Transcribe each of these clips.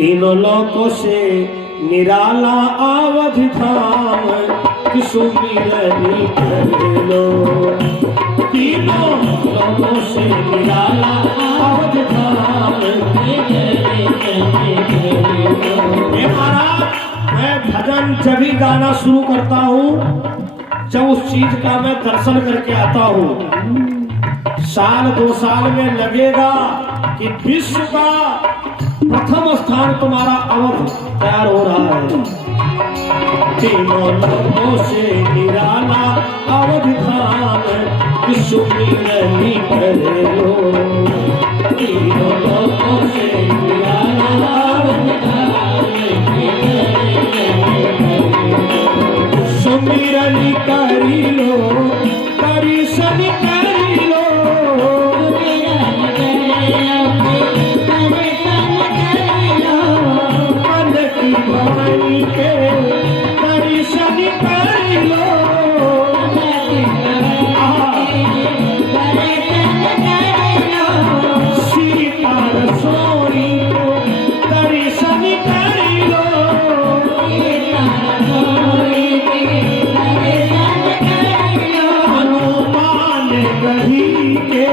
तीनों लोकों से निराला अवधि धाम कि सुमिरनी कर लो। तीनों लोकों से निराला अवधि धाम। महाराज मैं भजन जब भी गाना शुरू करता हूँ जब उस चीज का मैं दर्शन करके आता हूँ। साल 2 साल में लगेगा कि विश्व का प्रथम स्थान तुम्हारा अवध तैयार हो रहा है। तीनों लोकों से निराला अवधि धाम कि सुमिरनी कर लो। तीनों लोकों से निराला अवधि धाम सुमिरनी करी लो। करी शनि करी लो। मन की भवानी के करी शनि करी लो। सीता रसोई को करी शनि करी लो। हनुमान गढ़ी के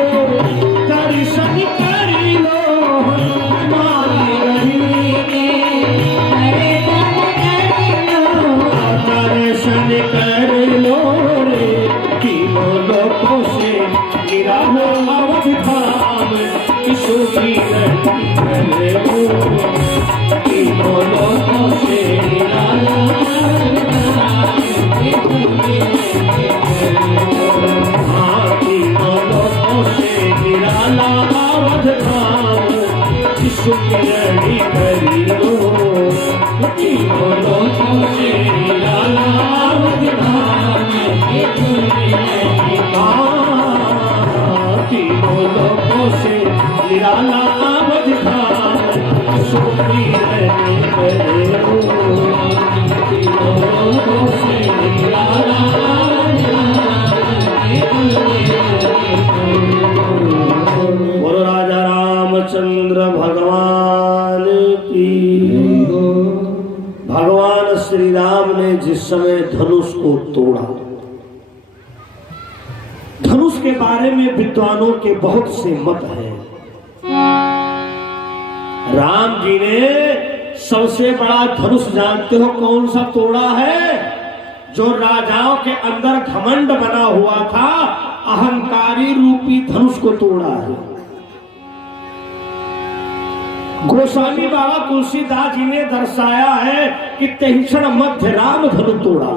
दर्शन करी लो। हनुमान गढ़ी के दर्शन कर लो रे। तीनों लोकों से निराला अवधि धाम कि सुमिरनी कर लो। तीनों लोकों से निराला अवधि धाम। तीनों लोकों से निराला अवधि धाम कि सुमिरनी करी लो। तीनों लोकों से निराला अवधि धाम। तीनों लोकों से निराला अवधि धाम कि सुमिरनी करी लो। तीनों लोकों से निराला अवधि धाम। बोलो राजा रामचंद्र भगवान की। भगवान श्री राम ने जिस समय धनुष को तोड़ा, धनुष के बारे में विद्वानों के बहुत से मत हैं। राम जी ने सबसे बड़ा धनुष जानते हो कौन सा तोड़ा है? जो राजाओं के अंदर घमंड बना हुआ था, अहंकारी रूपी धनुष को तोड़ा है। गोस्वामी बाबा तुलसीदास जी ने दर्शाया है कि तेहिषण मध्य राम धनु तोड़ा।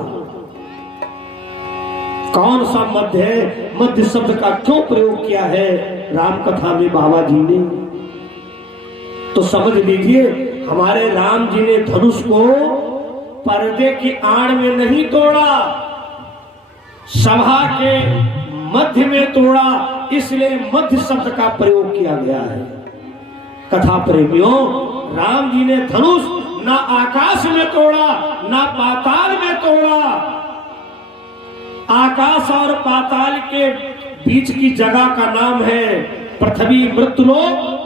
कौन सा मध्य है? मध्य शब्द का क्यों प्रयोग किया है राम कथा में बाबा जी ने? तो समझ लीजिए, हमारे राम जी ने धनुष को पर्दे की आड़ में नहीं तोड़ा, सभा के मध्य में तोड़ा, इसलिए मध्य शब्द का प्रयोग किया गया है। कथा प्रेमियों, राम जी ने धनुष ना आकाश में तोड़ा ना पाताल में तोड़ा। आकाश और पाताल के बीच की जगह का नाम है पृथ्वी मृत्युलोक,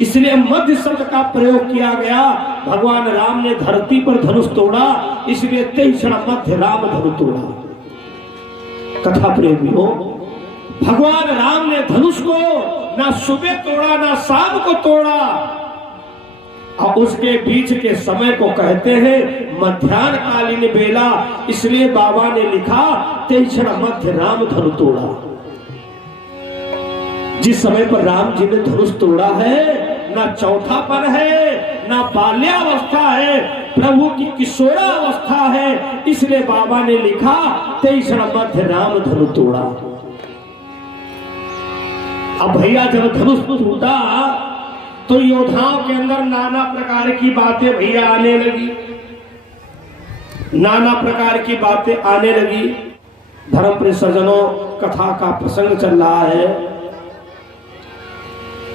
इसलिए मध्य शब्द का प्रयोग किया गया। भगवान राम ने धरती पर धनुष तोड़ा, इसलिए तेहिषण मध्य राम धनु तोड़ा। कथा प्रेमियों, भगवान राम ने धनुष को ना सुबह तोड़ा ना शाम को तोड़ा, और उसके बीच के समय को कहते हैं मध्याह्न कालीन बेला, इसलिए बाबा ने लिखा तेहिषण मध्य राम धनु तोड़ा। जिस समय पर राम जी ने धनुष तोड़ा है, ना चौथापन है ना बाल्यावस्था है, प्रभु की किशोरावस्था है, इसलिए बाबा ने लिखा तेहिषण मध्य राम धनु तोड़ा। अब भैया जब धनुष टूटा तो योद्धाओं के अंदर नाना प्रकार की बातें भैया आने लगी, नाना प्रकार की बातें आने लगी। धर्म प्रिय सज्जनों, कथा का प्रसंग चल रहा है।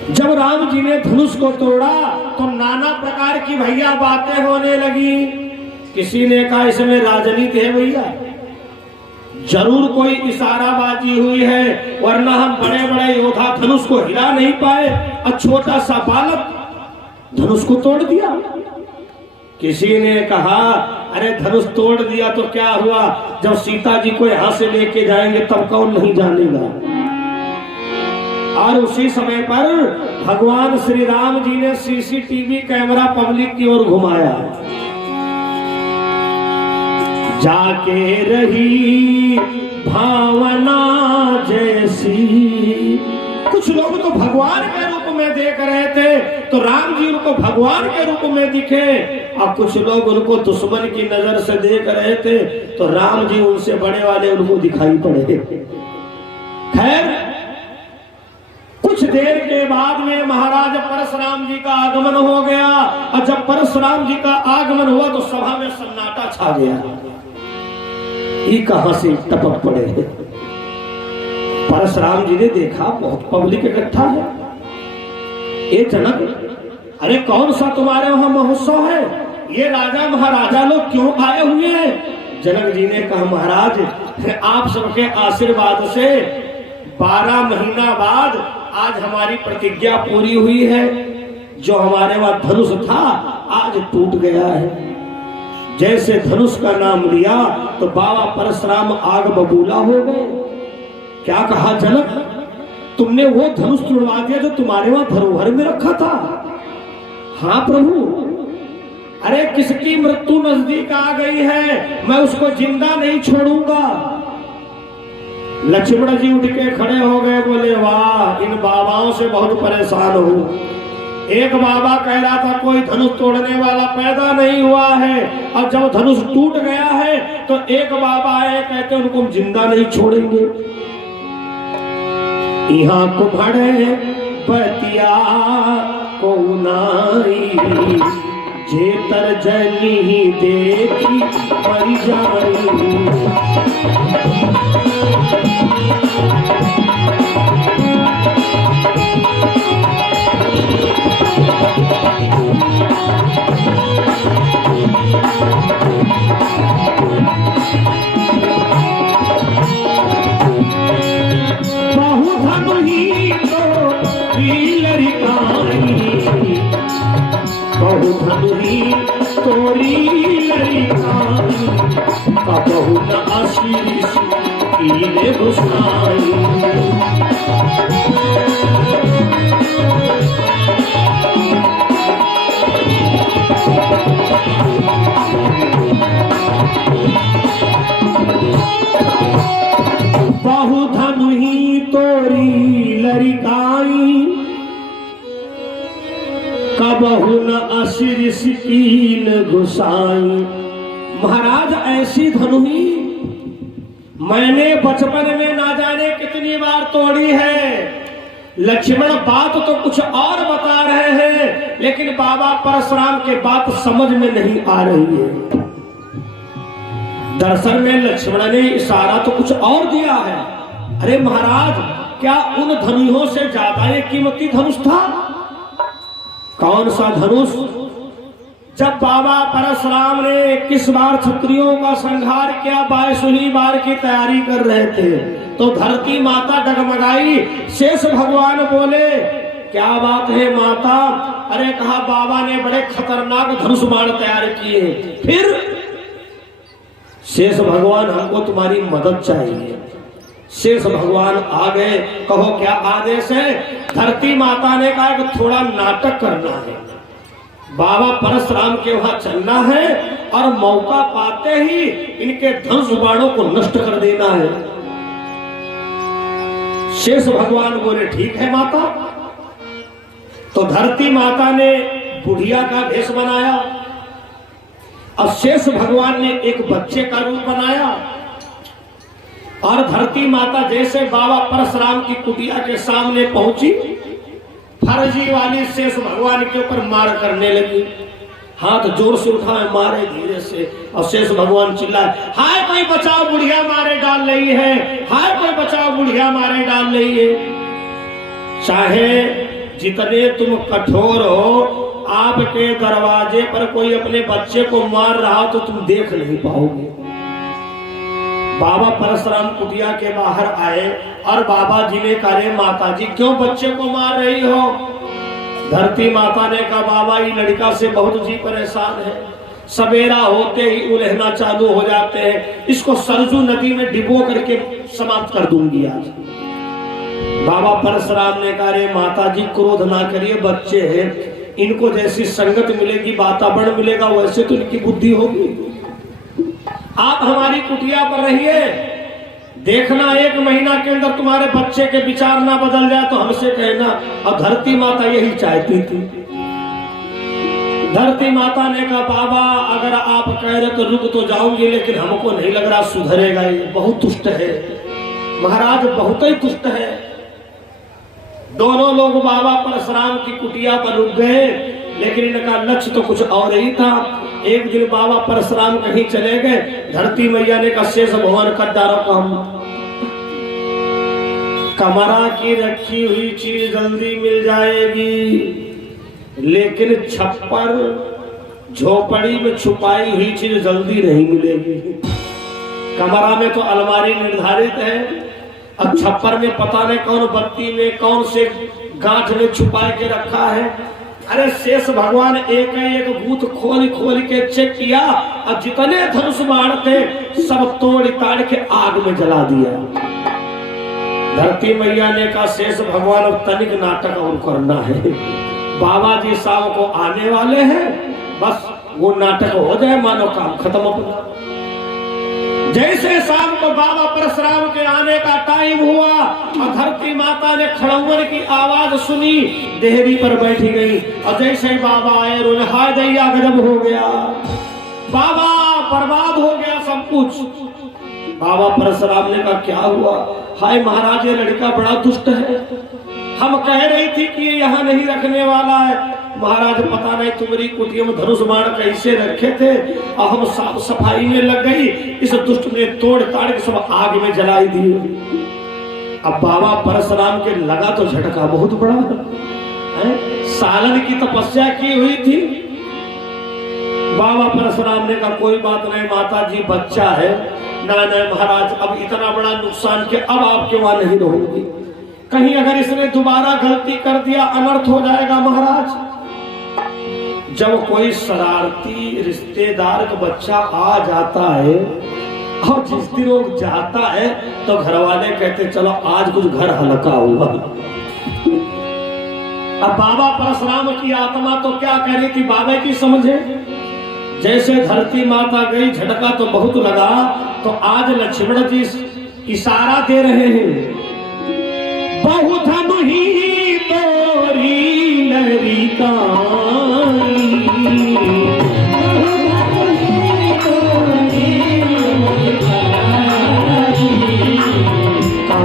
जब राम जी ने धनुष को तोड़ा तो नाना प्रकार की भैया बातें होने लगी। किसी ने कहा इसमें राजनीति है भैया, जरूर कोई इशाराबाजी हुई है, वरना हम बड़े बड़े योद्धा धनुष को हिला नहीं पाए और छोटा सा बालक धनुष को तोड़ दिया। किसी ने कहा अरे धनुष तोड़ दिया तो क्या हुआ, जब सीता जी को यहां से लेके जाएंगे तब कौन नहीं जानेगा। और उसी समय पर भगवान श्री राम जी ने सीसीटीवी कैमरा पब्लिक की ओर घुमाया। जाके रही भावना जैसी, कुछ लोग तो भगवान के रूप में देख रहे थे तो राम जी उनको भगवान के रूप में दिखे, और कुछ लोग उनको दुश्मन की नजर से देख रहे थे तो राम जी उनसे बड़े वाले उनको दिखाई पड़े। खैर कुछ देर के बाद में महाराज परशुराम जी का आगमन हो गया, और जब परशुराम जी का आगमन हुआ तो सभा में सन्नाटा छा गया। ये कहां से टपक पड़े। परशुराम जी ने देखा बहुत पब्लिक इकट्ठा है। ये जनक, अरे कौन सा तुम्हारे वहां महोत्सव है, ये राजा महाराजा लोग क्यों आए हुए हैं। जनक जी ने कहा महाराज आप सबके आशीर्वाद से 12 महीना बाद आज हमारी प्रतिज्ञा पूरी हुई है। जो हमारे वहां धनुष था आज टूट गया है। जैसे धनुष का नाम लिया तो बाबा परशुराम आग बबूला हो गए। क्या कहा जनक, तुमने वो धनुष तुड़वा दिया जो तुम्हारे वहां धरोहर में रखा था। हाँ प्रभु, अरे किसकी मृत्यु नजदीक आ गई है, मैं उसको जिंदा नहीं छोड़ूंगा। लक्ष्मण जी उठ के खड़े हो गए, बोले वाह, इन बाबाओं से बहुत परेशान हूं। एक बाबा कह रहा था कोई धनुष तोड़ने वाला पैदा नहीं हुआ है, और जब धनुष टूट गया है तो एक बाबा आए कहते उनको हम जिंदा नहीं छोड़ेंगे। यहाँ कुम्हड़े बतिया को नाई, जे तर्जनी देखी मर जाई। तोरी लड़िकाई कबहू न आशीष कीले घुसाई। बहु धनु ही तोरी लड़िकाई कबहू न अशिरिश कीन घुसाई। महाराज ऐसी धनुही मैंने बचपन में ना जाने कितनी बार तोड़ी है। लक्ष्मण बात तो कुछ और बता रहे हैं, लेकिन बाबा परशुराम के बात समझ में नहीं आ रही है। दरअसल में लक्ष्मण ने इशारा तो कुछ और दिया है। अरे महाराज, क्या उन धनुहों से ज्यादा ये कीमती धनुष था? कौन सा धनुष? जब बाबा परशुराम ने 21 बार क्षत्रियों का संहार किया, 22वीं बार की तैयारी कर रहे थे, तो धरती माता डगमगाई। शेष भगवान बोले क्या बात है माता? अरे कहा बाबा ने बड़े खतरनाक धनुष बाण तैयार किए। फिर शेष भगवान हमको तुम्हारी मदद चाहिए। शेष भगवान आ गए। कहो क्या आदेश है? धरती माता ने कहा कि थोड़ा नाटक करना है, बाबा परशुराम के वहां चलना है और मौका पाते ही इनके धनुष बाणों को नष्ट कर देना है। शेष भगवान बोले ठीक है माता। तो धरती माता ने बुढ़िया का भेष बनाया और शेष भगवान ने एक बच्चे का रूप बनाया, और धरती माता जैसे बाबा परशुराम की कुटिया के सामने पहुंची, फर्जी वाली शेष भगवान के ऊपर मार करने लगी। हाथ जोर से उठाए, मारे धीरे से, और शेष भगवान चिल्लाए हाय कोई बचाओ बुढ़िया मारे डाल रही है, हाय कोई बचाओ बुढ़िया मारे डाल रही है। चाहे जितने तुम कठोर हो, आपके दरवाजे पर कोई अपने बच्चे को मार रहा हो तो तुम देख नहीं पाओगे। बाबा परशुराम कुटिया के बाहर आए और बाबा जी ने कहा माता जी क्यों बच्चे को मार रही हो? धरती माता ने कहा बाबा ये लड़का से बहुत जी परेशान है, सवेरा होते ही उलहना चालू हो जाते हैं, इसको सरजू नदी में डिबो करके समाप्त कर दूंगी आज। बाबा परशुराम ने कहा रे माता जी क्रोध ना करिए, बच्चे हैं, इनको जैसी संगत मिलेगी वातावरण मिलेगा वैसे तो इनकी बुद्धि होगी। आप हमारी कुटिया पर रहिए, देखना 1 महीना के अंदर तुम्हारे बच्चे के विचार ना बदल जाए तो हमसे कहना। और धरती माता यही चाहती थी। धरती माता ने कहा बाबा अगर आप कह रहे तो रुक तो जाऊंगी, लेकिन हमको नहीं लग रहा सुधरेगा, ये बहुत दुष्ट है महाराज, बहुत ही दुष्ट है। दोनों लोग बाबा परशुराम की कुटिया पर रुक गए, लेकिन इनका लक्ष्य तो कुछ और ही था। एक दिन बाबा परशुराम कहीं चले गए, धरती मैया ने कहा शेष भवन कट्टारों को हम कमरा की रखी हुई चीज जल्दी मिल जाएगी, लेकिन छप्पर झोपड़ी में छुपाई हुई चीज जल्दी नहीं मिलेगी। कमरा में तो अलमारी निर्धारित है, अब छप्पर में पता नहीं कौन बत्ती में कौन से गांठ में छुपा के रखा है। अरे शेष भगवान एक एक बूथ खोल खोल के चेक किया और जितने धनुष बाण थे सब तोड़ ताड़ के आग में जला दिया। धरती मैया ने कहा शेष भगवान अब तनिक नाटक और करना है, बाबा जी साहब को आने वाले हैं, बस वो नाटक हो जाए मानो काम खत्म अपना। जैसे शाम को बाबा परशुराम के आने का टाइम हुआ और धरती माता ने खड़ंगर की आवाज सुनी, देहरी पर बैठी गई और जैसे ही बाबा आए रोने हाय दैया गजब हो गया, बाबा बर्बाद हो गया सब कुछ। बाबा परशुराम ने कहा क्या हुआ? हाय महाराज ये लड़का बड़ा दुष्ट है, हम कह रही थी कि ये यहाँ नहीं रखने वाला है। महाराज पता नहीं तुम्हारी कुटिया में धनुष बाण कैसे रखे थे और हम साफ सफाई में लग गई, इस दुष्ट ने तोड़ ताड़ के सब आग में जलाई दी। अब बाबा परशुराम के लगा तो झटका बहुत बड़ा है, सालन की तपस्या की हुई थी। बाबा परशुराम ने कहा कोई बात नहीं माता जी बच्चा है, ना महाराज अब इतना बड़ा नुकसान के अब आपके वहां नहीं रहूंगी, कहीं अगर इसने दोबारा गलती कर दिया अनर्थ हो जाएगा महाराज। जब कोई शरारती रिश्तेदार का बच्चा आ जाता है और जिस दिन वो जाता है तो घर वाले कहते चलो आज कुछ घर हल्का हुआ। अब बाबा परशुराम की आत्मा तो क्या कह रही थी बाबा की समझे। जैसे धरती माता गई झटका तो बहुत लगा, तो आज लक्ष्मण जी इशारा दे रहे हैं बहुत ही तोरी लरिका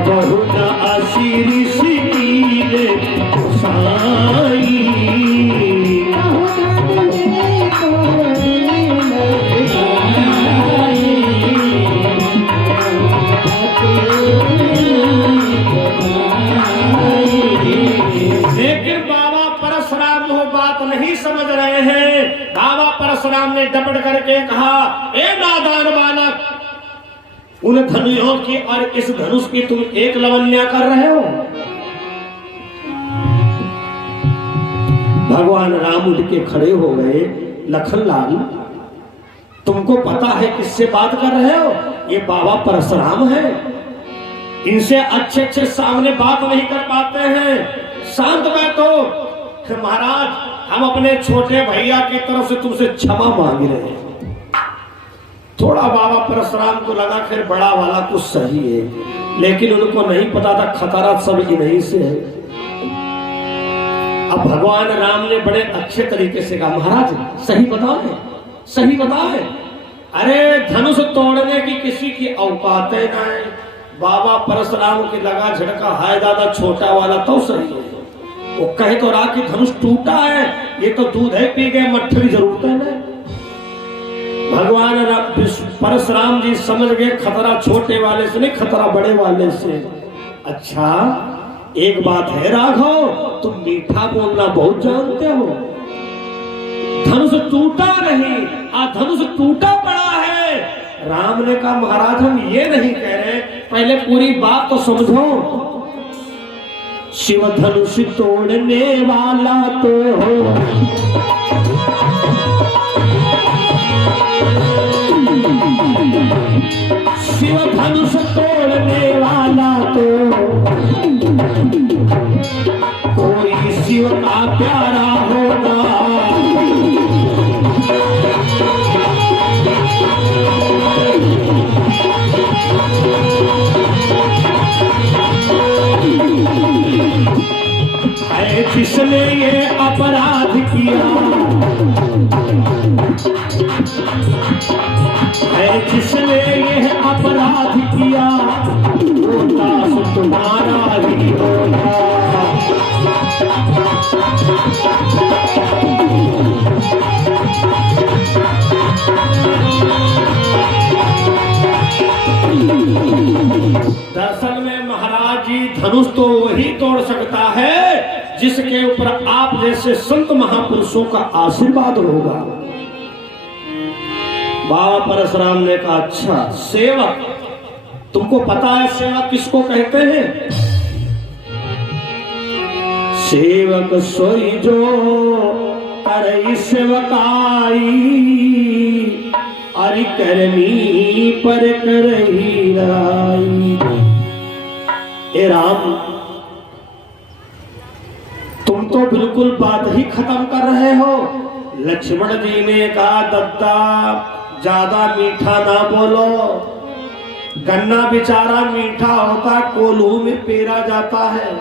बहुत आशीरी सीले साई परशुराम ने डपट करके कहा ए नादान बालक, उन धनुषों की और इस धनुष की तुम एक लवन्या कर रहे हो। भगवान राम उठ के खड़े हो गए, लखनलाल तुमको पता है किससे बात कर रहे हो? ये बाबा परशुराम है, इनसे अच्छे अच्छे सामने बात नहीं कर पाते हैं, शांत बैठो। महाराज हम अपने छोटे भैया की तरफ से तुमसे क्षमा मांग रहे हैं। थोड़ा बाबा परशुराम को लगा फिर बड़ा वाला कुछ सही है, लेकिन उनको नहीं पता था खतरा सब इन्हीं से है। अब भगवान राम ने बड़े अच्छे तरीके से कहा महाराज सही बताओ, सही बताओ। अरे धनुष तोड़ने की किसी की औकात ना है। बाबा परशुराम की लगा झटका हाय दादा छोटा वाला तो सही है, वो कहे तो रहा कि धनुष टूटा है, ये तो दूध है पी गए मट्ठे की जरूरत है ना। भगवान परशुराम जी समझ गए खतरा छोटे वाले से नहीं खतरा बड़े वाले से। अच्छा एक बात है राघव, तुम मीठा बोलना बहुत जानते हो, धनुष टूटा नहीं धनुष टूटा पड़ा है। राम ने कहा महाराज हम ये नहीं कह रहे, पहले पूरी बात तो समझो। शिव धनुष तोड़ने वाला तो हो, शिव धनुष तोड़ने वाला तो कोई शिव का प्यारा होगा। जिसने ये अपराध किया है, जिसने ये अपराध किया वो दास तुम्हारा ही होगा। दरअसल में महाराज जी धनुष तो वही तोड़ सकता है जिसके ऊपर आप जैसे संत महापुरुषों का आशीर्वाद होगा। बाबा परशुराम ने कहा अच्छा सेवक, तुमको पता है सेवक किसको कहते हैं? सेवक सोई जो करई सेवकाई, अरि करनी पर करही राई। ए राम, तुम तो बिल्कुल बात ही खत्म कर रहे हो। लक्ष्मण जी ने कहा दत्ता ज्यादा मीठा ना बोलो, गन्ना बेचारा मीठा होता कोल्हू में पेरा जाता है।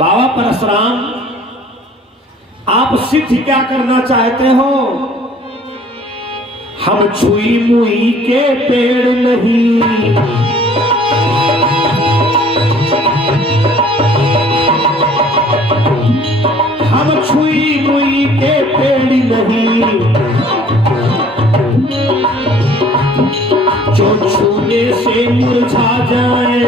बाबा परशुराम, आप सिद्ध क्या करना चाहते हो? हम छुई मुई के पेड़ नहीं, हम छुई मुई के पेड़ नहीं, जो छूने से मुरझा जाए।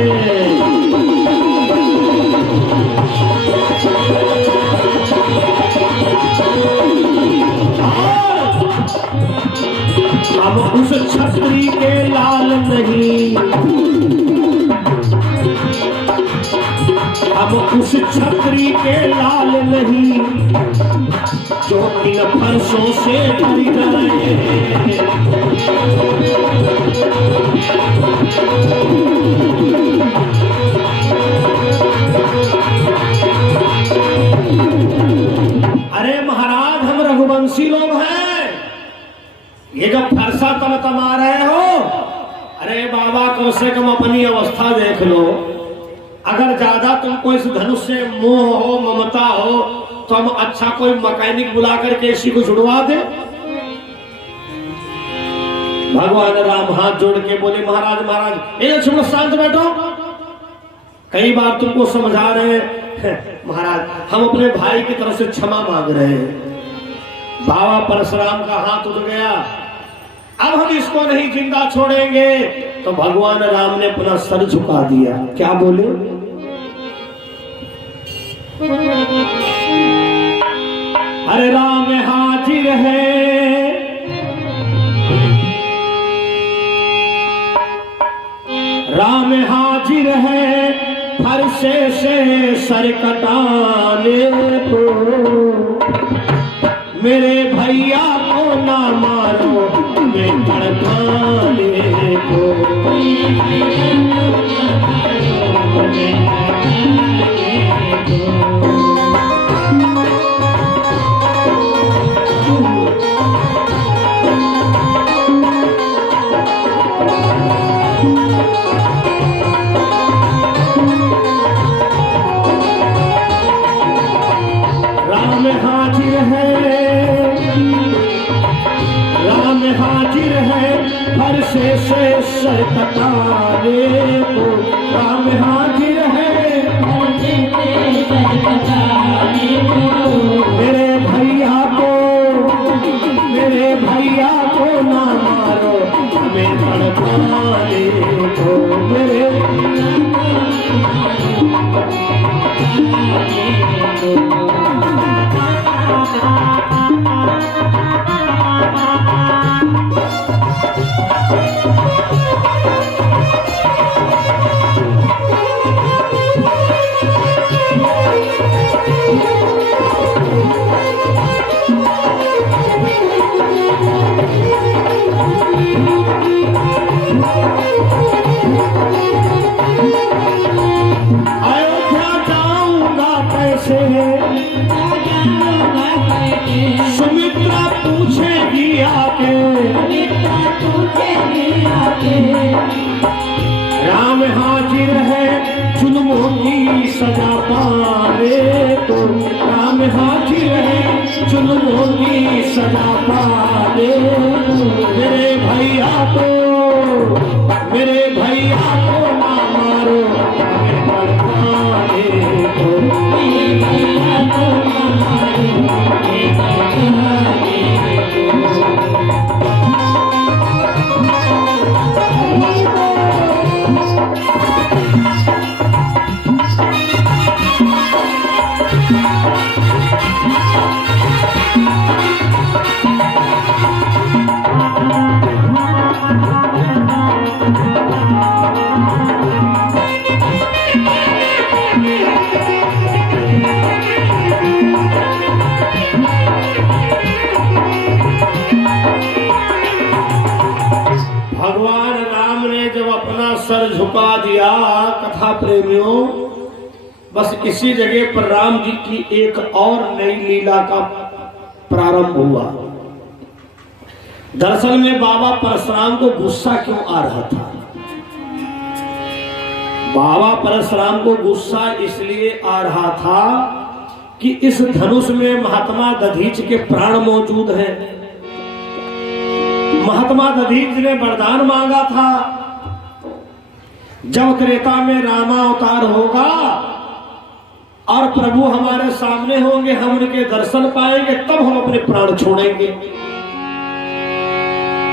हम उस छतरी के लाल नहीं, हम उस छतरी के लाल नहीं, जो इन फरसों से भर जाए। अरे महाराज, हम रघुवंशी लोग हैं, ये जो फरसा तम तमा रहे हो, अरे बाबा कम से कम अपनी अवस्था देख लो। अगर ज्यादा तुमको इस धनुष से मोह हो, ममता हो, तो हम अच्छा कोई मैकेनिक बुला करके इसी को जुड़वा दे। भगवान राम हाथ जोड़ के बोले महाराज महाराज, ए लक्ष्मण शांत बैठो, कई बार तुमको समझा रहे हैं महाराज, हम अपने भाई की तरफ से क्षमा मांग रहे हैं। बाबा परशुराम का हाथ उठ गया, अब हम इसको नहीं जिंदा छोड़ेंगे। तो भगवान राम ने अपना सर झुका दिया। क्या बोले? अरे राम हाजिर है, राम हाजिर है, फरसे से सर कटाने को, मेरे भैया को ना मारो मैं भड़काने को। राम हाजिर है, राम हाजिर है, फरसे से सर कटाने को, हाजिर है जुल्मों की सजा पाने को, राम हाजिर है जुल्मों की सजा पाने को। मेरे भैया को ना मारो हमें पढ़ाने को, मेरे भैया को ना मारो हमें पढ़ाने को। भगवान राम ने जब अपना सर झुका दिया, कथा प्रेमियों, बस इसी जगह पर राम जी की एक और नई लीला का प्रारंभ हुआ। दरअसल में बाबा परशुराम को गुस्सा क्यों आ रहा था? बाबा परशुराम को गुस्सा इसलिए आ रहा था कि इस धनुष में महात्मा दधीच के प्राण मौजूद हैं। महात्मा दधीच ने वरदान मांगा था, जब त्रेता में रामावतार होगा और प्रभु हमारे सामने होंगे, हम उनके दर्शन पाएंगे, तब हम अपने प्राण छोड़ेंगे।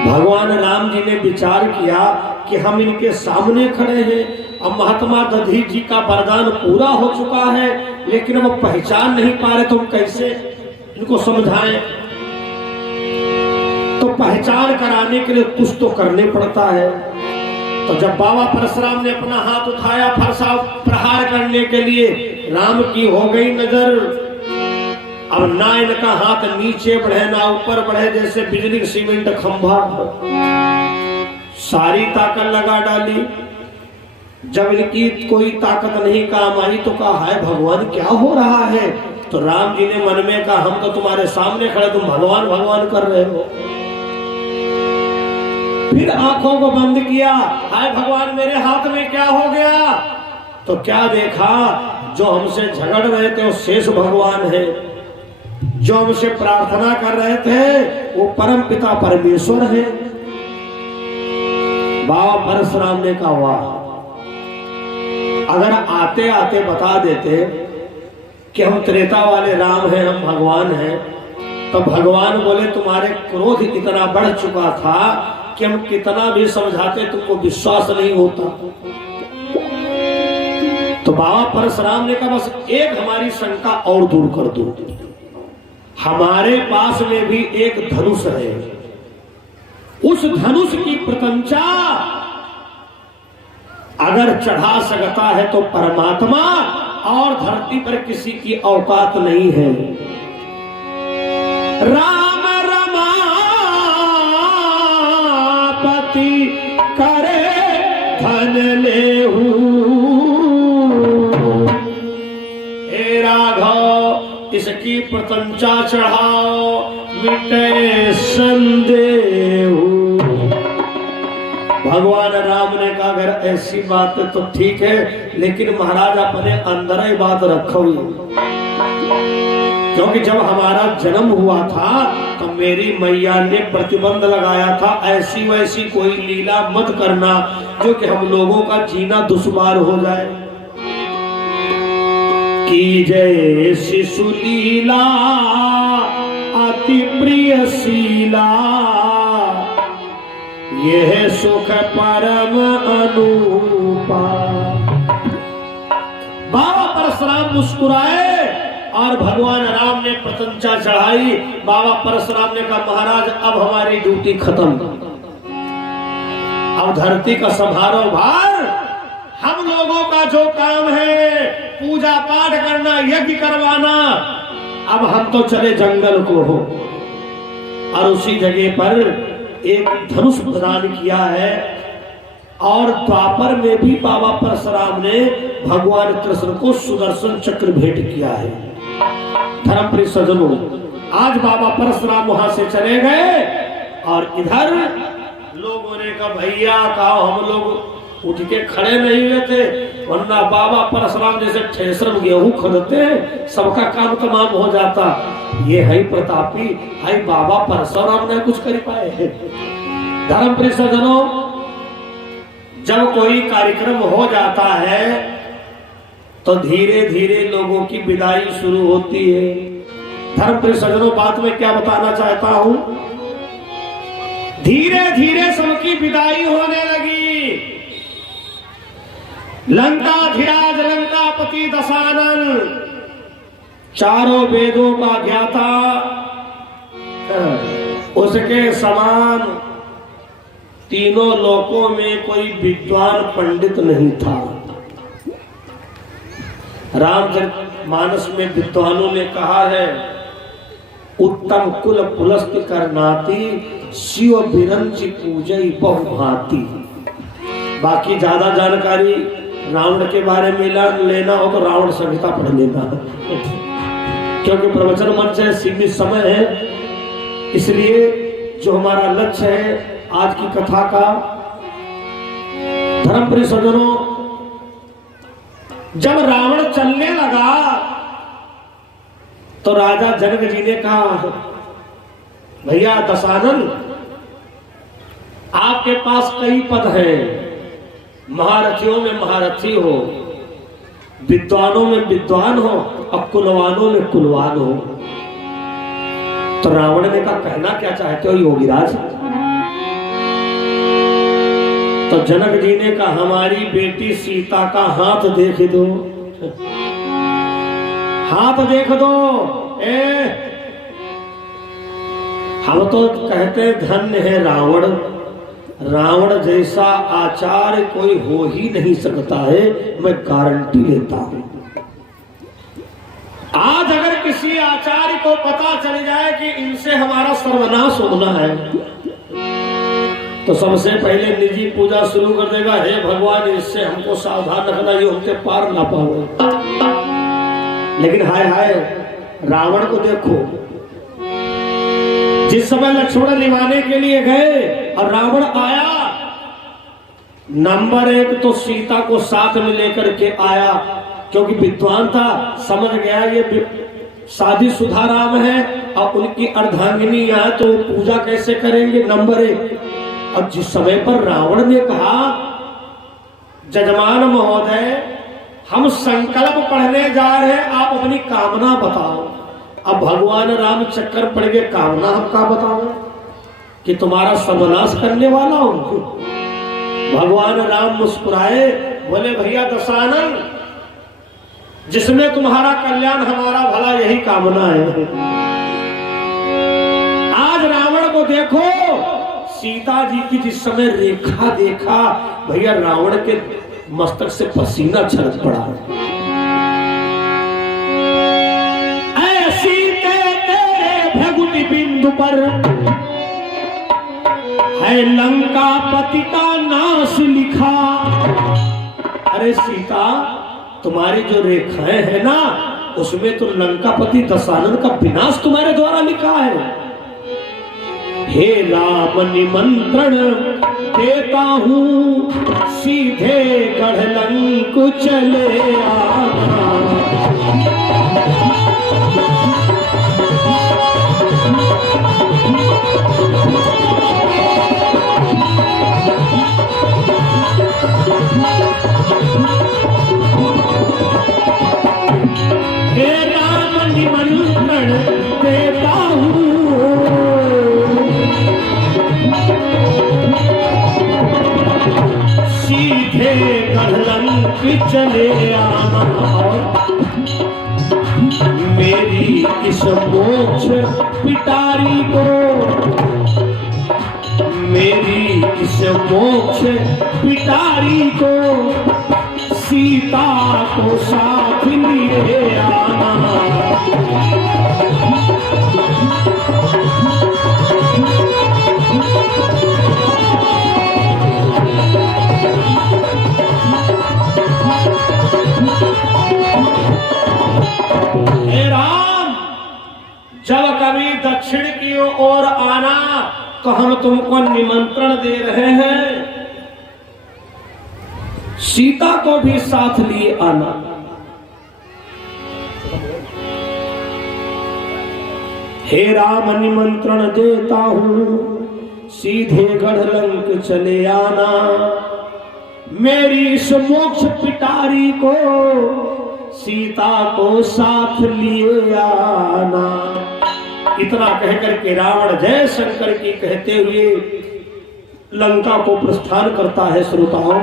भगवान राम जी ने विचार किया कि हम इनके सामने खड़े हैं, अब महात्मा दधीच जी का वरदान पूरा हो चुका है, लेकिन अब पहचान नहीं पा रहे, तो हम कैसे इनको समझाएं? तो पहचान कराने के लिए कुछ तो करने पड़ता है। तो जब बाबा परशुराम ने अपना हाथ उठाया फरसा प्रहार करने के लिए, राम की हो गई नजर। अब ना इनका हाथ नीचे बढ़े ना ऊपर बढ़े, जैसे बिजली सीमेंट खंभा, सारी ताकत लगा डाली। जब इनकी कोई ताकत नहीं काम आई तो कहा, हाय भगवान क्या हो रहा है? तो राम जी ने मन में कहा, हम तो तुम्हारे सामने खड़े, तुम भगवान भगवान कर रहे हो। फिर आंखों को बंद किया, हाय भगवान मेरे हाथ में क्या हो गया? तो क्या देखा, जो हमसे झगड़ रहे थे वो शेष भगवान है, जो हमसे प्रार्थना कर रहे थे वो परम पिता परमेश्वर है। बाबा परशुराम ने कहा, वाह, अगर आते आते बता देते कि हम त्रेता वाले राम हैं, हम भगवान हैं, तो भगवान बोले तुम्हारे क्रोध इतना बढ़ चुका था कि हम कितना भी समझाते तुमको विश्वास नहीं होता। तो बाबा परशुराम ने कहा, बस एक हमारी शंका और दूर कर दो, हमारे पास में भी एक धनुष है, उस धनुष की प्रतंचा अगर चढ़ा सकता है तो परमात्मा, और धरती पर किसी की औकात नहीं है। राम रमापति करे धन लेहू, हे राघव इसकी प्रतंचा चढ़ाओ मिटे संदेह। भगवान राम ने कहा, अगर ऐसी बात है तो ठीक है, लेकिन महाराज अपने अंदर ही बात रखो, क्योंकि जब हमारा जन्म हुआ था तो मेरी मैया ने प्रतिबंध लगाया था, ऐसी वैसी कोई लीला मत करना जो कि हम लोगों का जीना दुश्वार हो जाए। की जय शिशु लीला अति प्रिय शीला, यह सुख परम अनुपा। बाबा परशुराम मुस्कुराए और भगवान राम ने प्रतंचा चढ़ाई। बाबा परशुराम ने कहा, महाराज अब हमारी ड्यूटी खत्म, अब धरती का संभारो भार, हम लोगों का जो काम है पूजा पाठ करना, यज्ञ करवाना, अब हम तो चले जंगल को हो। और उसी जगह पर एक धनुष प्रदान किया है, और द्वापर में भी बाबा परशुराम ने भगवान कृष्ण को सुदर्शन चक्र भेंट किया है। धर्म प्रिय सज्जनों, आज बाबा परशुराम वहां से चले गए और इधर लोगों ने कहा, भैया कहा हम लोग उठ के खड़े नहीं हुए थे, वरना बाबा परशुराम जैसे ठेसर गेहूं खोदते हैं सबका काम तमाम हो जाता। ये है प्रतापी, है बाबा परशुराम नहीं कुछ कर पाए। धर्म प्रिय सज्जनों, जब कोई कार्यक्रम हो जाता है तो धीरे धीरे लोगों की विदाई शुरू होती है। धर्म प्रिय सज्जनों, बात में क्या बताना चाहता हूं, धीरे धीरे सबकी विदाई होने लगी। लंकाधिराज लंकापति दशानन, चारों वेदों का ज्ञाता, उसके समान तीनों लोकों में कोई विद्वान पंडित नहीं था। रामचरितमानस में विद्वानों ने कहा है, उत्तम कुल पुलस्त करनाती, शिव बिरंची पूजई बहुभांति। बाकी ज्यादा जानकारी रावण के बारे में लेना हो तो रावण संहिता पढ़ लेना, क्योंकि प्रवचन मंच है, सीमित समय है, इसलिए जो हमारा लक्ष्य है आज की कथा का। धर्म प्रिय सज्जनों, जब रावण चलने लगा तो राजा जनक जी ने कहा, भैया दशानन, आपके पास कई पद हैं, महारथियों में महारथी हो, विद्वानों में विद्वान हो और कुलवानों में कुलवान हो। तो रावण ने कहा, कहना क्या चाहते हो योगीराज? तो जनक जी ने कहा, हमारी बेटी सीता का हाथ देख दो, हाथ देख दो। हम तो कहते धन्य है रावण, रावण जैसा आचार्य कोई हो ही नहीं सकता है, मैं गारंटी लेता हूं। आज अगर किसी आचार्य को पता चल जाए कि इनसे हमारा सर्वनाश होना है, तो सबसे पहले निजी पूजा शुरू कर देगा, हे भगवान इससे हमको सावधान रखना, ये हमसे पार ना पावे। लेकिन हाय हाय, रावण को देखो, जिस समय लक्ष्मण निभाने के लिए गए और रावण आया, नंबर 1 तो सीता को साथ में लेकर के आया, क्योंकि विद्वान था, समझ गया ये शादीशुदा राम है और उनकी अर्धांगिनी है तो पूजा कैसे करेंगे, नंबर 1। और जिस समय पर रावण ने कहा, जजमान महोदय हम संकल्प पढ़ने जा रहे हैं, आप अपनी कामना बताओ। अब भगवान राम चक्कर पड़ गए, कामना हम क्या बताओ कि तुम्हारा सर्वनाश करने वाला हूं। भगवान राम मुस्कुराए, बोले भैया दशानन, जिसमें तुम्हारा कल्याण हमारा भला यही कामना है। आज रावण को देखो, सीता जी की जिस समय रेखा देखा, भैया रावण के मस्तक से पसीना छलक पड़ा। ऐसी तेरे भगुति बिंदु पर है लंकापति का नाश लिखा। अरे सीता, तुम्हारी जो रेखाएं है ना, उसमें तो लंकापति दशानन का विनाश तुम्हारे द्वारा लिखा है। हे राम निमंत्रण देता हूँ, सीधे गढ़ लंक चले आना। हे राम निमंत्रण देता हूँ, सीधे गढ़ लंक चले आना। मेरी इस मोक्ष पिटारी को, मेरी इस मोक्ष पिटारी को, सीता को साथ लिए आना। हे राम, जब कभी दक्षिण की ओर आना तो हम तुमको निमंत्रण दे रहे हैं। सीता को भी साथ लिए आना। हे राम निमंत्रण देता हूं, सीधे गढ़ लंक चले आना, मेरी इस मोक्ष पिटारी को सीता को साथ लिए आना। इतना कहकर के रावण जय शंकर की कहते हुए लंका को प्रस्थान करता है। श्रोताओं,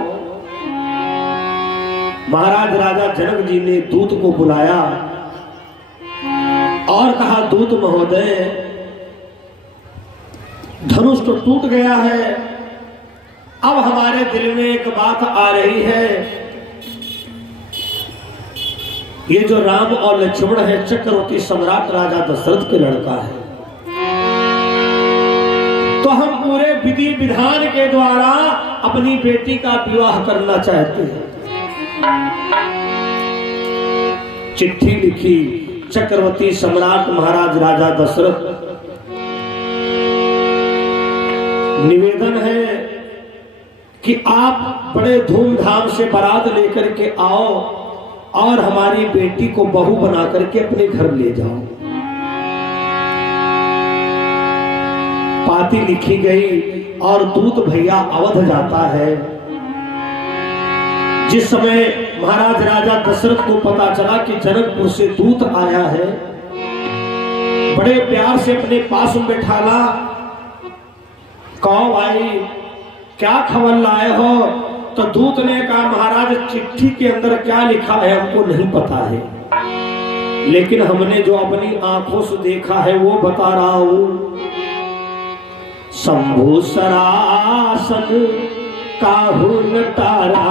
महाराज राजा जनक जी ने दूत को बुलाया और कहा, दूत महोदय, धनुष तो टूट गया है, अब हमारे दिल में एक बात आ रही है, ये जो राम और लक्ष्मण है चक्रवर्ती सम्राट राजा दशरथ के लड़का है, तो हम पूरे विधि विधान के द्वारा अपनी बेटी का विवाह करना चाहते हैं। चिट्ठी लिखी चक्रवर्ती सम्राट महाराज राजा दशरथ, निवेदन है कि आप बड़े धूमधाम से बारात लेकर के आओ और हमारी बेटी को बहू बना करके अपने घर ले जाओ। पाती लिखी गई और दूत भैया अवध जाता है। जिस समय महाराज राजा दशरथ को पता चला कि जनकपुर से दूत आया है, बड़े प्यार से अपने पास में बैठाला, कहो भाई क्या खबर लाए हो? तो दूत ने कहा, महाराज चिट्ठी के अंदर क्या लिखा है हमको नहीं पता है, लेकिन हमने जो अपनी आंखों से देखा है वो बता रहा हूं। शंभु सरासन काहू नटारा,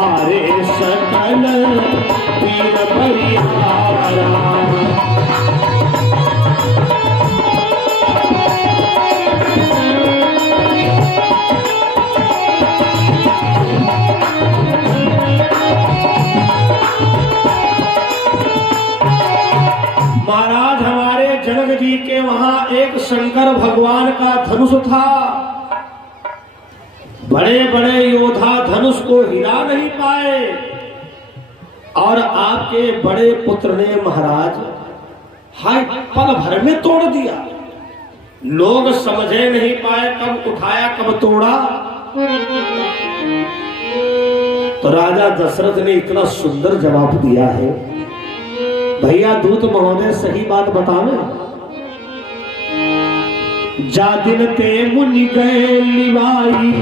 आरे सकल वीर परिहारा, महाराज हमारे जनक जी के वहां एक शंकर भगवान का धनुष था। बड़े बड़े योद्धा धनुष को हिला नहीं पाए और आपके बड़े पुत्र ने महाराज हाय पल भर में तोड़ दिया। लोग समझे नहीं पाए कब उठाया कब तोड़ा। तो राजा दशरथ ने इतना सुंदर जवाब दिया है, भैया दूत महोदय सही बात बतावे। जा दिन ते मुनि गए लिवाई,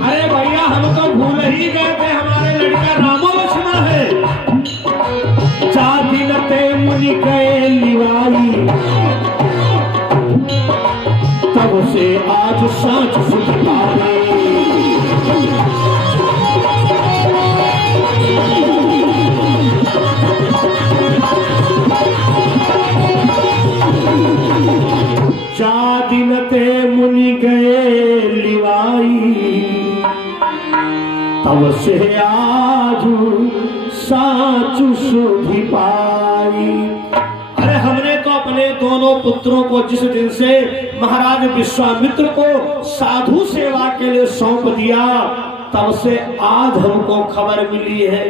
अरे भैया हम तो भूल ही गए थे हमारे लड़का रामो लक्ष्मण है। जा दिन ते मुनि गए लिवाई, तब से आज साँच सुख पावे। जा दिन ते मुनि गए लिवाई, तब से आज साँच सुधि पाई। अरे हमने तो अपने दोनों पुत्रों को जिस दिन से महाराज विश्वामित्र को साधु सेवा के लिए सौंप दिया, तब से आज हमको खबर मिली है।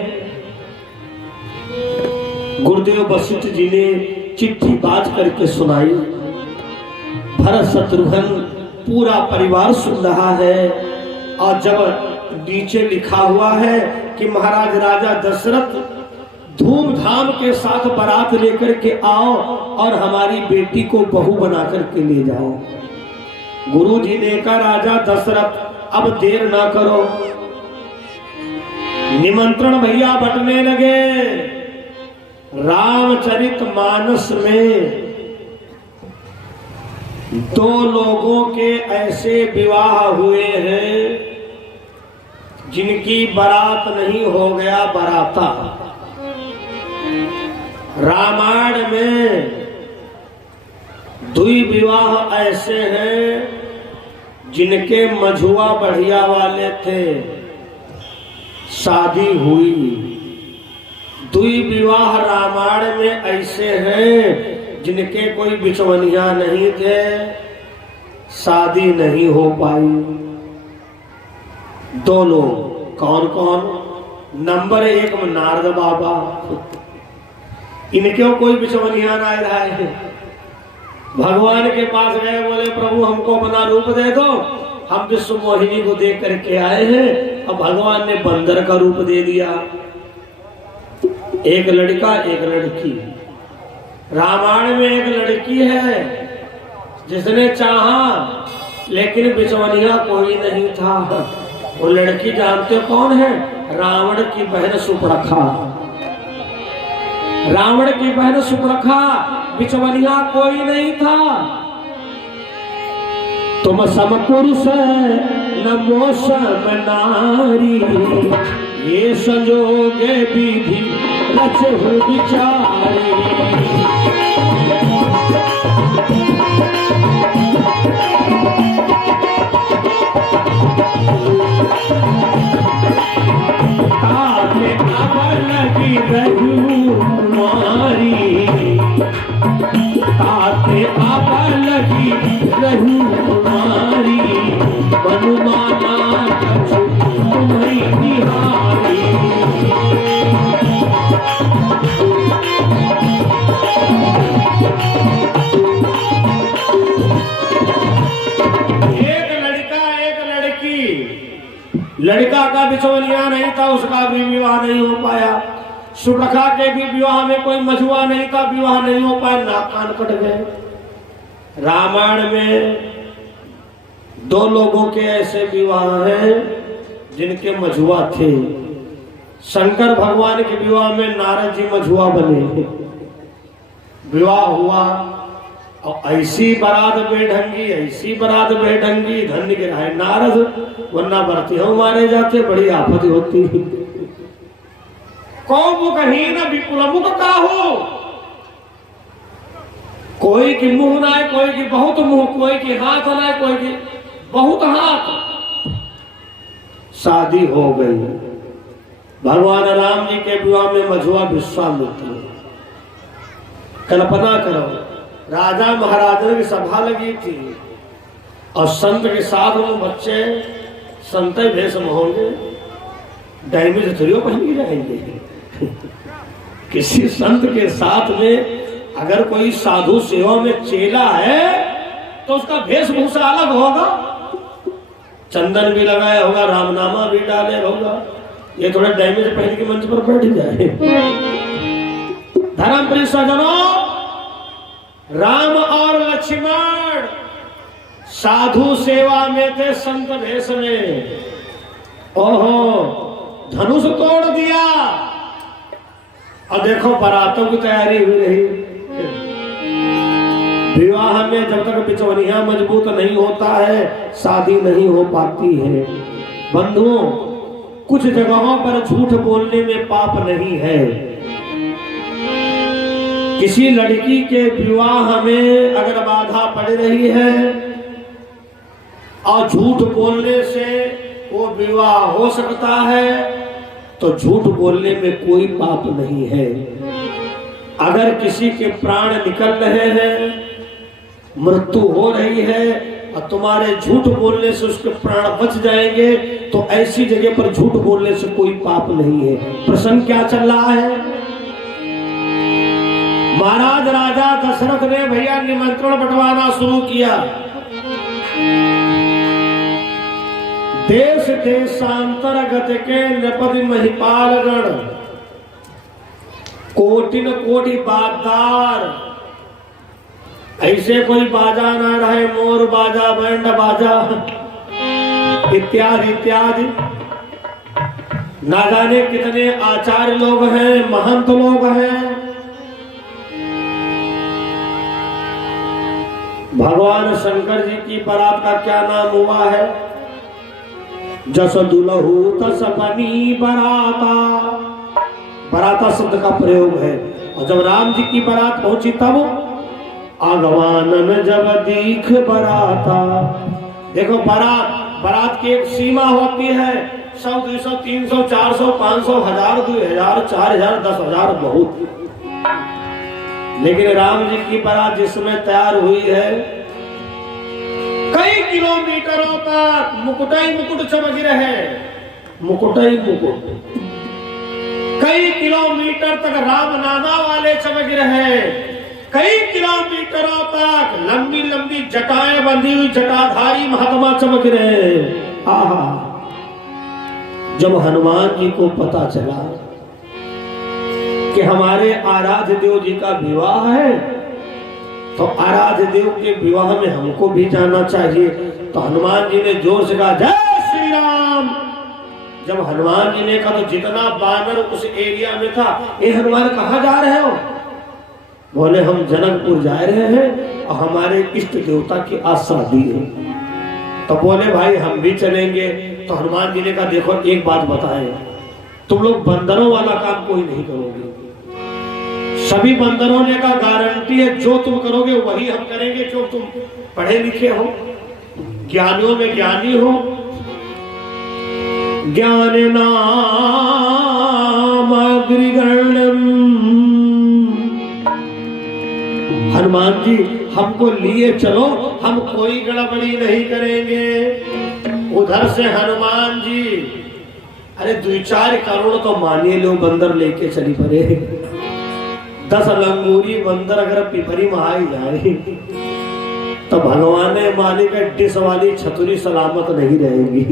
गुरुदेव वशिष्ठ जी ने चिट्ठी बाज करके सुनाई। भरत शत्रुघ्न पूरा परिवार सुन रहा है और जब नीचे लिखा हुआ है कि महाराज राजा दशरथ धूमधाम के साथ बारात लेकर के आओ और हमारी बेटी को बहू बना करके ले जाओ। गुरु जी ने कहा, राजा दशरथ अब देर ना करो। निमंत्रण भैया बटने लगे। रामचरितमानस में दो लोगों के ऐसे विवाह हुए हैं जिनकी बारात नहीं हो गया बराता। रामायण में दुई विवाह ऐसे हैं जिनके मझुआ बढ़िया वाले थे, शादी हुई। दुई विवाह रामायण में ऐसे हैं जिनके कोई बिचवनिया नहीं थे, शादी नहीं हो पाई। दो लोग कौन कौन? नंबर 1 में नारद बाबा, इनके कोई बिचवनिया ना रहा है। भगवान के पास गए, बोले प्रभु हमको अपना रूप दे दो, हम विश्व मोहिनी को देख करके आए हैं। अब भगवान ने बंदर का रूप दे दिया, एक लड़का एक लड़की। रामायण में एक लड़की है जिसने चाहा, लेकिन बिचवनिया कोई नहीं था। वो लड़की जानते कौन है? रावण की बहन सुपर्णखा। रावण की बहन सुपर्णखा, बिचवनिया कोई नहीं था। तुम समपुरुष नमो सम नारी, ये संजोगे विधि रचहु विचारी। ताके अबल की रहू कुमारी, ताके अबल की रहू कुमारी, बनुमाना कछु तुम्हें निहारी। एक लड़का एक लड़की, लड़का का बिचौलिया नहीं था, उसका भी विवाह नहीं हो पाया। सुपर्णखा के भी विवाह में कोई मझुआ नहीं था, विवाह नहीं हो पाया, नाक कान कट गए। रामायण में दो लोगों के ऐसे विवाह हैं जिनके मझुआ थे। शंकर भगवान के विवाह में नारद जी मझुआ बने। विवाह हुआ और ऐसी बारात बेढंगी, ऐसी बारात बेढंगी, धन्य गिराए नारद, वरना बरतियों मारे जाते, बड़ी आफत होती। कौमुखहीन विपुल मुख काहू, कोई की मुंह ना है, कोई की बहुत मुंह, कोई की हाथ ना है, कोई की बहुत हाथ। शादी हो गई। भगवान राम जी के विवाह में मझुआ विश्वामित्र। कल्पना करो, राजा महाराजा की सभा लगी थी और संत के साथ में बच्चे संत भेष में होंगे, डायमंड थोड़ी पहन के जाएंगे। किसी संत के साथ में अगर कोई साधु सेवा में चेला है तो उसका वेशभूषा अलग होगा, चंदन भी लगाया होगा, रामनामा भी डाले होगा। ये थोड़ा डायमंड पहन के मंच पर बैठ जाए। धर्म प्रिय सज्जनों, राम और लक्ष्मण साधु सेवा में थे, संत भेष में। ओहो, धनुष तोड़ दिया और देखो बारातों की तैयारी हुई रही। विवाह में जब तक बिचौलिया मजबूत नहीं होता है, शादी नहीं हो पाती है। बंधुओं, कुछ जगहों पर झूठ बोलने में पाप नहीं है। किसी लड़की के विवाह में अगर बाधा पड़ रही है और झूठ बोलने से वो विवाह हो सकता है, तो झूठ बोलने में कोई पाप नहीं है। अगर किसी के प्राण निकल रहे हैं, मृत्यु हो रही है और तुम्हारे झूठ बोलने से उसके प्राण बच जाएंगे, तो ऐसी जगह पर झूठ बोलने से कोई पाप नहीं है। प्रसंग क्या चल रहा है? महाराज राजा दशरथ ने भैया निमंत्रण बंटवाना शुरू किया। देश देशांतर्गत के नृपति महिपालगण, कोटिन कोटि बाजदार, ऐसे कोई बाजा ना रहे, मोर बाजा, बैंड बाजा इत्यादि इत्यादि। ना जाने कितने आचार्य लोग हैं, महंत लोग हैं। भगवान शंकर जी की बारात का क्या नाम हुआ है? जस दुलहू तस बनी बराता। बराता शब्द का प्रयोग है। और जब राम जी की बारात पहुंची तब आगवानन जब दीख बराता। देखो बारात की एक सीमा होती है, 100, 200, 300, 400, 500, 1000, 2000, 4000, 10,000 बहुत। लेकिन राम जी की बारात जिसमें तैयार हुई है, कई किलोमीटरों तक मुकुट ही मुकुट चमक रहे, मुकुट ही मुकुट। कई किलोमीटर तक राम नामा वाले चमक रहे, कई किलोमीटरों तक लंबी लंबी जटाएं बंधी हुई जटाधारी महात्मा चमक रहे। आहा, जब हनुमान जी को पता चला कि हमारे आराध्य देव जी का विवाह है, तो आराध्य देव के विवाह में हमको भी जाना चाहिए। तो हनुमान जी ने जोर से कहा, जय श्री राम। जब हनुमान जी ने कहा तो जितना बानर उस एरिया में था, ये हनुमान कहाँ जा रहे हो? बोले हम जनकपुर जा रहे हैं और हमारे इष्ट देवता की आज शादी है। तो बोले भाई हम भी चलेंगे। तो हनुमान जी ने कहा देखो एक बात बताएं, तुम लोग बंदरों वाला काम कोई नहीं करोगे। सभी बंदरों ने कहा गारंटी है, जो तुम करोगे वही हम करेंगे। जो तुम पढ़े लिखे हो, ज्ञानियों में ज्ञानी हो, ज्ञान नाम अग्रगण्यम। हनुमान जी हमको लिए चलो, हम कोई गड़बड़ी नहीं करेंगे। उधर से हनुमान जी, अरे 2-4 करोड़ तो मानिए लो बंदर लेके चली पड़े। 10 लंगूरी बंदर अगर पिपरी में आई जाए तो भगवान ने मालिक डिस वाली छतुरी सलामत नहीं रहेगी।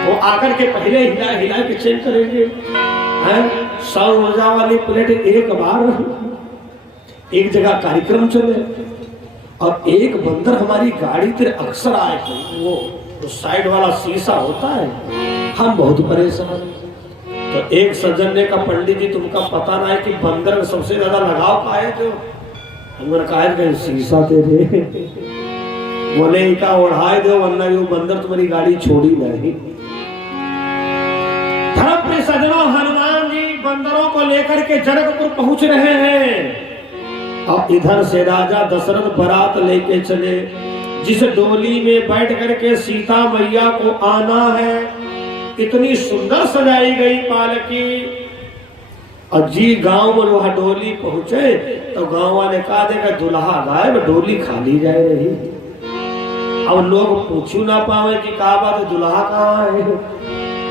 वो आकर के पहले हिला हिला के चेक करेंगे। 100 ऊर्जा वाली प्लेट एक बार एक जगह कार्यक्रम चले और एक बंदर हमारी गाड़ी तेरे अक्सर आए, वो साइड वाला शीशा होता है, हम बहुत परेशान। तो एक सज्जन ने कहा पंडित जी तुमका पता ना है कि बंदर में सबसे ज्यादा लगाव का है? तो हमने कहा शीशा दे दे। बोले का ओढ़ाए दो वरना ये बंदर तुम्हारी गाड़ी छोड़ी नहीं। धर्म सज्जनों, हनुमान जी बंदरों को लेकर के जनकपुर पहुंच रहे हैं और इधर से राजा दशरथ बारात लेके चले। जिस डोली में बैठ करके सीता मैया को आना है, इतनी सुंदर सजाई गई पालकी। और जी गांव में वह डोली पहुंचे तो गांव वाले कहा देखा दुल्हा गायब, डोली खाली जाए रही। अब लोग पूछू ना पावे कि कहा बात दुल्हा कहाँ है।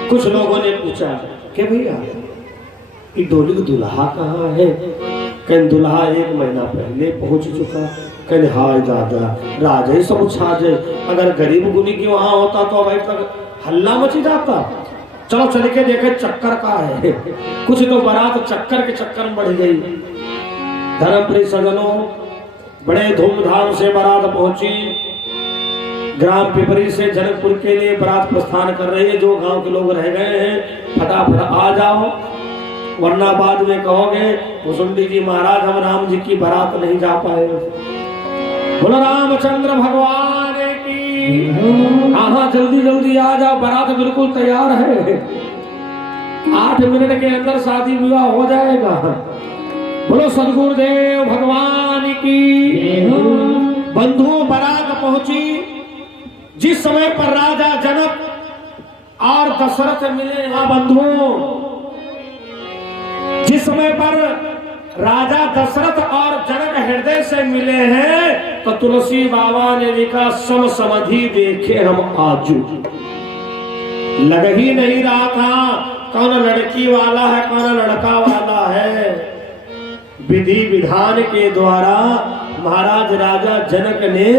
कुछ लोगों ने पूछा कि भैया ये डोली का दुल्हा कहाँ है? कहीं दुल्हा 1 महीना पहले पहुंच चुका। कहीं हाय दादा राजा ही सब छा जाए, अगर गरीब गुनी की वहां होता तो अभी तक हल्ला मची जाता। चलो चल के देखे चक्कर का है। कुछ तो बारात चक्कर के चक्कर में बढ़ गई। धर्मप्रिय सज्जनों, बड़े धूमधाम से बारात पहुंची। ग्राम पिपरी से जनकपुर के लिए बारात प्रस्थान कर रही है। जो गांव के लोग रह गए हैं फटाफट आ जाओ, वरना बाद में कहोगे मुसुंडी जी महाराज हम राम जी की बारात नहीं जा पाए। बोलो रामचंद्र भगवान की। हाँ जल्दी जल्दी आ जाओ, बारात बिल्कुल तैयार है। 8 मिनट के अंदर शादी विवाह हो जाएगा। बोलो सदगुरुदेव भगवान की। बंधुओं बारात पहुंची। जिस समय पर राजा जनक और दशरथ मिले, बंधुओं जिस समय पर राजा दशरथ और जनक हृदय से मिले हैं तो तुलसी बाबा ने लिखा सम समधि देखे हम आजू। लग ही नहीं रहा था कौन लड़की वाला है कौन लड़का वाला है। विधि विधान के द्वारा महाराज राजा जनक ने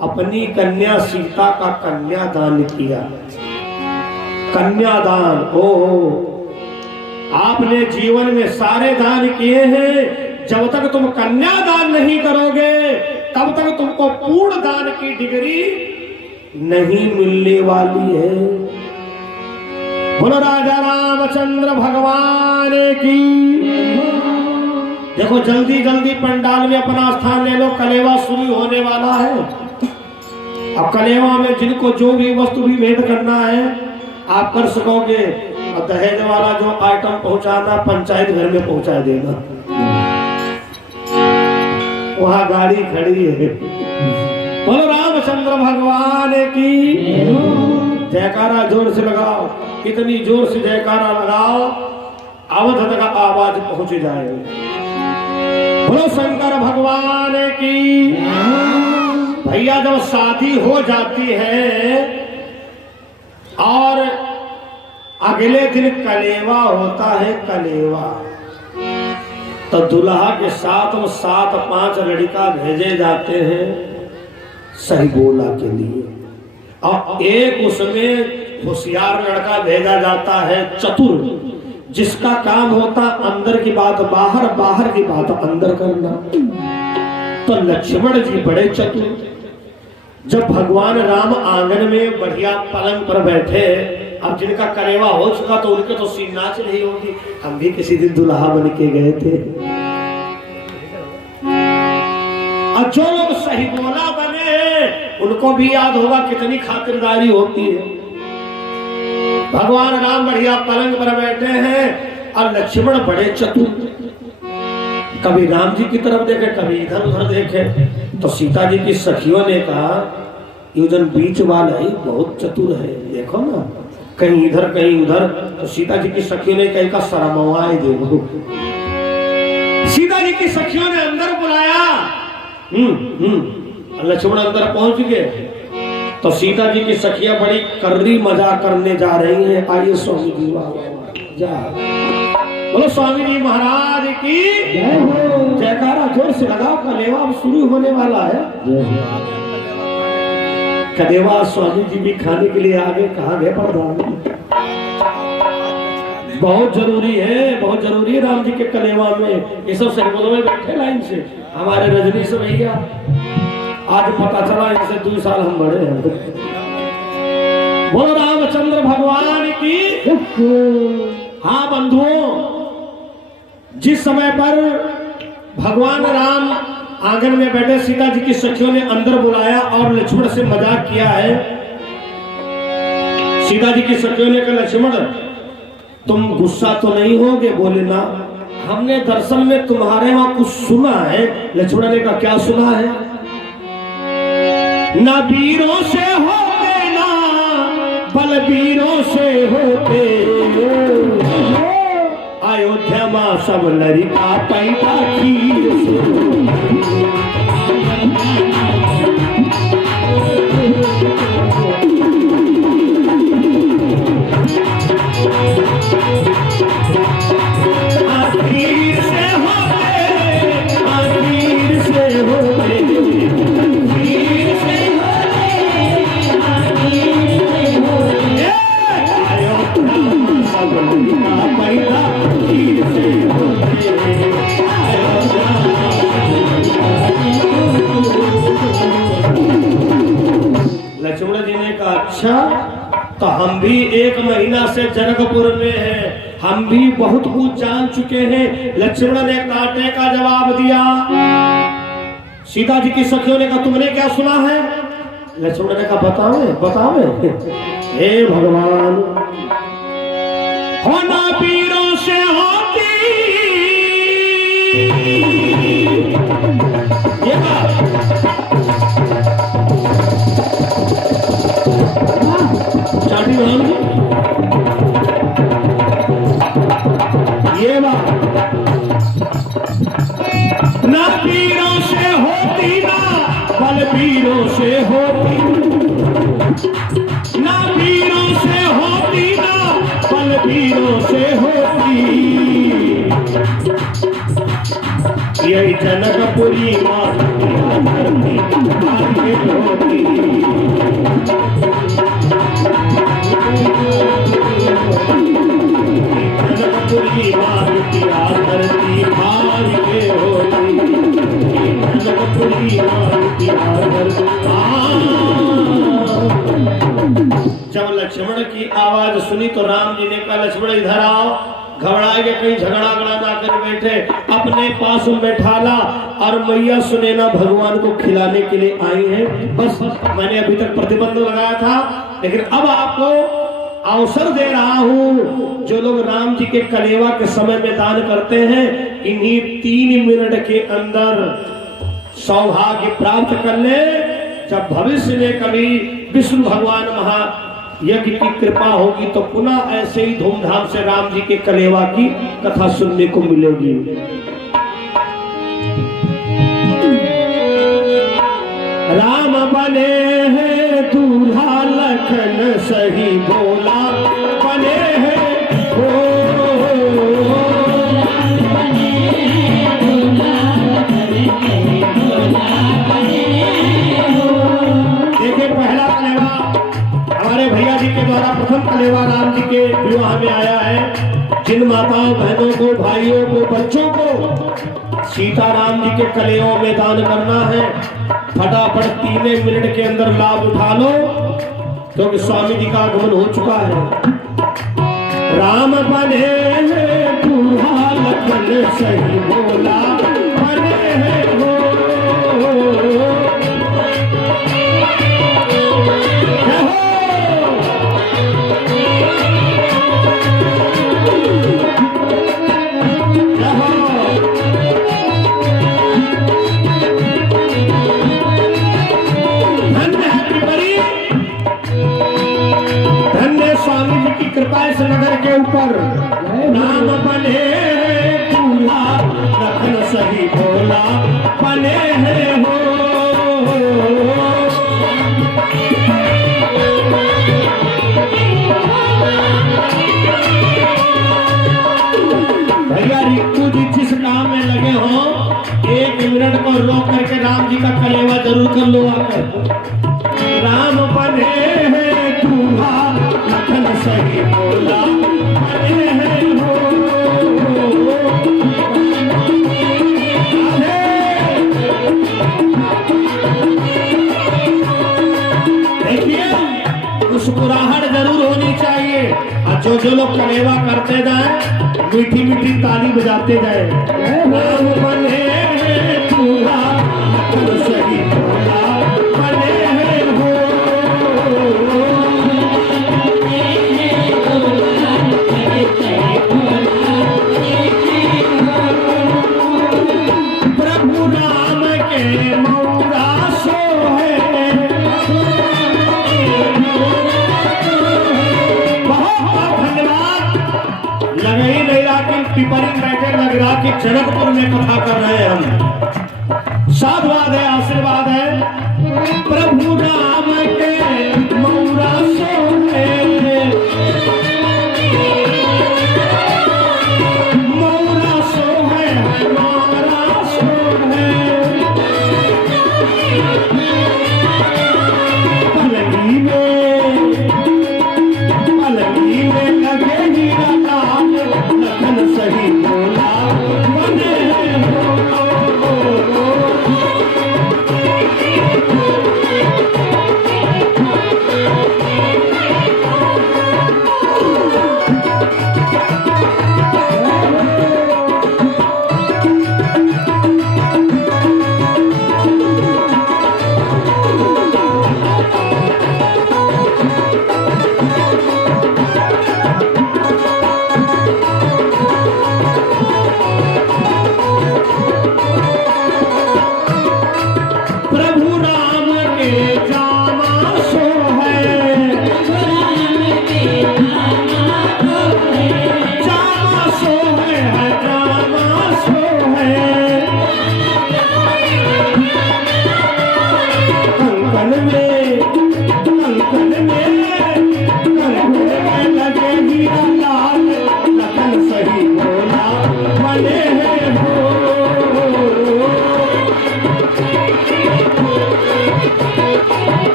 अपनी कन्या सीता का कन्यादान किया। कन्यादान, ओ आपने जीवन में सारे दान किए हैं, जब तक तुम कन्यादान नहीं करोगे तब तक तुमको पूर्ण दान की डिग्री नहीं मिलने वाली है। बोलो राजा रामचंद्र भगवान की। देखो जल्दी जल्दी पंडाल में अपना स्थान ले लो, कलेवा शुरू होने वाला है। अब कलेवा में जिनको जो भी वस्तु भी भेंट करना है आप कर सकोगे। और दहेज वाला जो आइटम पहुंचाना पंचायत घर में पहुंचा देना। वहां गाड़ी खड़ी है। बोलो रामचंद्र भगवान की जयकारा जोर से लगाओ, कितनी जोर से जयकारा लगाओ अवध तक आवाज पहुंच जाएगी। बोलो शंकर भगवान की। भैया जब शादी हो जाती है और अगले दिन कलेवा होता है, कलेवा, तो दुल्हा के साथ वो 7-5 लड़का भेजे जाते हैं सही बोला के लिए, और एक उसमें होशियार लड़का भेजा जाता है चतुर, जिसका काम होता अंदर की बात बाहर, बाहर की बात अंदर करना। तो लक्ष्मण जी बड़े चतुर। जब भगवान राम आंगन में बढ़िया पलंग पर बैठे, अब जिनका कलेवा हो चुका तो उनके तो सीन नाच रही होगी। हम भी किसी दिन दुल्हा बन के गए थे, और जो लोग सही बोला बने उनको भी याद होगा कितनी खातिरदारी होती है। भगवान राम बढ़िया पलंग पर बैठे हैं और लक्ष्मण बड़े चतुर, कभी राम जी की तरफ देखे, कभी इधर उधर देखे। तो सीता जी की सखियों ने कहा ये जो बीच वाला है बहुत चतुर है, देखो ना, कहीं इधर कहीं उधर। तो सीता जी की सखियों ने कहीं का शर्मवाए देखो। सीता जी की सखियों ने अंदर बुलाया, लक्ष्मण अंदर पहुंच गए। तो सीता जी की सखियां बड़ी कर्री मजाक करने जा रही हैं। आइए स्वामी जी, जा बोलो स्वामी जी महाराज की जयकारा जोर से लगाओ, कलेवा अब शुरू होने वाला है। कलेवा स्वामी जी भी खाने के लिए आगे कहा गए प्रधान, बहुत जरूरी है, बहुत जरूरी है राम जी के कलेवा में। ये सब सैकड़ों में बैठे लाइन से, हमारे रजनी से भैया आज पता चला इनसे 2 साल हम बड़े हैं। बोलो रामचंद्र भगवान की। हाँ बंधुओं, जिस समय पर भगवान राम आंगन में बैठे, सीता जी की सखियों ने अंदर बुलाया और लक्ष्मण से मजाक किया है। सीता जी की सखियों ने कहा लक्ष्मण तुम गुस्सा तो नहीं होगे? बोले ना, हमने दरअसल में तुम्हारे वहां कुछ सुना है। लक्ष्मण ने कहा क्या सुना है? ना वीरों से होते ना बलवीरों से होते, अयोध्या मां सब लड़का पैदा खीर से। लक्ष्मण जी ने कहा अच्छा, तो हम भी 1 महीना से जनकपुर में हैं, हम भी बहुत कुछ जान चुके हैं। लक्ष्मण ने कांटे का जवाब दिया। सीता जी की सखियों ने कहा तुमने क्या सुना है? लक्ष्मण ने कहा बतावे बतावे। हे भगवान, होना वीरों से होती, ये बात चाटी राम जी, ये बात ना वीरों से होती ना बलवीरों से होती, ना वीरों से होती ना बलवीरों से होती, यही जनकपुरी होती। जनकपुरी मारुति आरती भार के होती, जनकपुरी मारुति आरती। जब लक्ष्मण की आवाज सुनी तो राम जी ने कहा लक्ष्मण इधर आओ। घबराए के कहीं झगड़ा ना कर बैठे, अपने पास बैठाला और मैया सुनैना भगवान को खिलाने के लिए आई है। बस मैंने अभी तक प्रतिबंध लगाया था, लेकिन अब आपको अवसर दे रहा हूं। जो लोग राम जी के कलेवा के समय में दान करते हैं, इन्हीं 3 मिनट के अंदर सौभाग्य प्राप्त कर ले। जब भविष्य में कभी विष्णु भगवान महायज्ञ की कृपा होगी तो पुनः ऐसे ही धूमधाम से राम जी के कलेवा की कथा सुनने को मिलेगी। राम बने हैं दूल्हा लखन सही बोला, बने हैं देखिए पहला कलेवा हमारे भैया जी के द्वारा प्रथम कलेवा राम जी के विवाह में आया है। जिन माताओं बहनों को भाइयों को बच्चों को सीताराम जी के कलेवों में दान करना है, फटाफट 3 मिनट के अंदर लाभ उठा लो क्योंकि स्वामी जी का आगमन हो चुका है। राम बने हैं दूल्हा लखन सही बोला, बने हैं हो कृपा इस नगर के ऊपर। राम बने दूल्हा लखन सही बोला, बने हैं हो भैया रिक्कू जी जिस काम में लगे हो 1 मिनट को रोक करके राम जी का कलेवा जरूर कर लो आकर। राम बने हैं दूल्हा लखन सही बोला, बने हैं हो देखिए मुस्कुराहट जरूर होनी चाहिए और जो लोग कलेवा करते जाए मीठी मीठी ताली बजाते जाए। राम बने हैं दूल्हा लखन सही बोला, बने हैं हो प्रभु राम के मौरा सो है। बहुत धन्यवाद। लग ही नहीं रहा कि पिपरी बैठे, लग रहा कि जनकपुर में कथा कर रहे हैं हम। साधुवाद है, आशीर्वाद है। प्रभु राम के मौरा सो है, मौरा सो है, मौरा सो है। पलंगी में लगे हीरा लाल, लखन सही बोला, बने हैं हो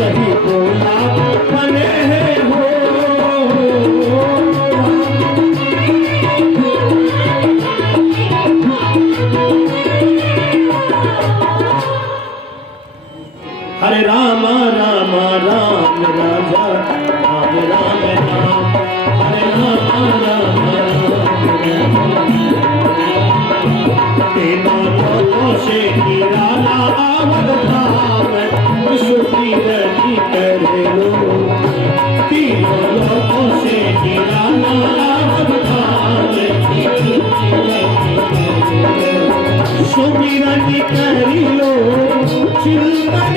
सही बोला बने हो। हरे राम राम राम राजा राम राम राम, हरे राम राम तीनों लोगों से निराला अवतार सुधीरनी करे लो। तीनों लोगों से निराला अवतार सुधीरनी करी लो, चिंतन